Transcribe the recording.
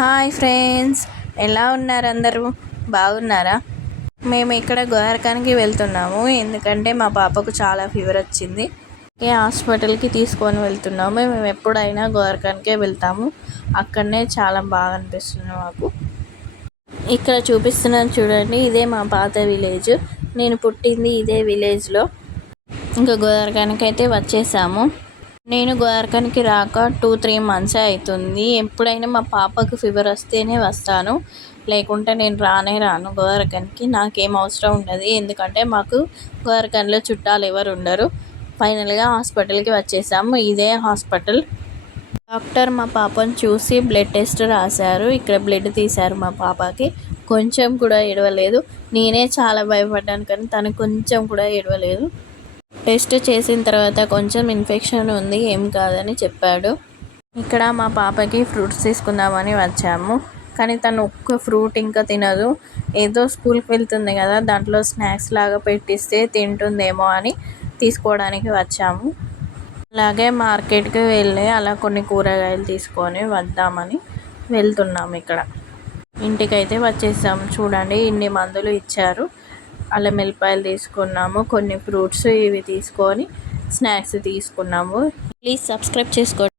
Hi friends, ఎలా ఉన్నారు అందరూ? బాగున్నారా? మేము ఇక్కడ గోరఖానికి వెళ్తున్నాము. ఎందుకంటే మా పాపకు చాలా ఫీవర్ వచ్చింది. హాస్పిటల్కి తీసుకొని వెళ్తున్నాము. మేము ఎప్పుడైనా గోరఖానికే వెళ్తాము. అక్కడనే చాలా బాగా అనిపిస్తుంది మాకు. ఇక్కడ చూపిస్తున్నాను చూడండి, ఇదే మా పాత విలేజ్. నేను పుట్టింది ఇదే విలేజ్లో. ఇంకా గోరఖానికి అయితే వచ్చేసాము. నేను గోరఖానికి రాక 2-3 మంత్స్ అవుతుంది. ఎప్పుడైనా మా పాపకు ఫీవర్ వస్తేనే వస్తాను, లేకుంటే నేను రాను గోరఖానికి. నాకేం అవసరం ఉండదు, ఎందుకంటే మాకు గోరఖాన్లో చుట్టాలు ఎవరు ఉండరు. ఫైనల్గా హాస్పిటల్కి వచ్చేసాము. ఇదే హాస్పిటల్. డాక్టర్ మా పాపను చూసి బ్లడ్ టెస్ట్ రాశారు. ఇక్కడ బ్లడ్ తీశారు. మా పాపకి కొంచెం కూడా ఏడవలేదు. నేనే చాలా భయపడ్డాను, కానీ తను కొంచెం కూడా ఏడవలేదు. టెస్ట్ చేసిన తర్వాత కొంచెం ఇన్ఫెక్షన్ ఉంది, ఏం కాదని చెప్పాడు. ఇక్కడ మా పాపకి ఫ్రూట్స్ తీసుకుందామని వచ్చాము, కానీ తను ఒక్క ఫ్రూట్ ఇంకా తినదు. ఏదో స్కూల్కి వెళ్తుంది కదా, దాంట్లో స్నాక్స్ లాగా పెట్టిస్తే తింటుందేమో అని తీసుకోవడానికి వచ్చాము. అలాగే మార్కెట్కి వెళ్ళి అలా కొన్ని కూరగాయలు తీసుకొని వద్దామని వెళ్తున్నాము. ఇక్కడ ఇంటికైతే వచ్చేసాము. చూడండి, ఇన్ని మందులు ఇచ్చారు. అల్లం వెల్లిపాయలు తీసుకున్నాము, కొన్ని ఫ్రూట్స్ ఇవి తీసుకొని స్నాక్స్ తీసుకున్నాము. ప్లీజ్ సబ్స్క్రైబ్ చేసుకోండి.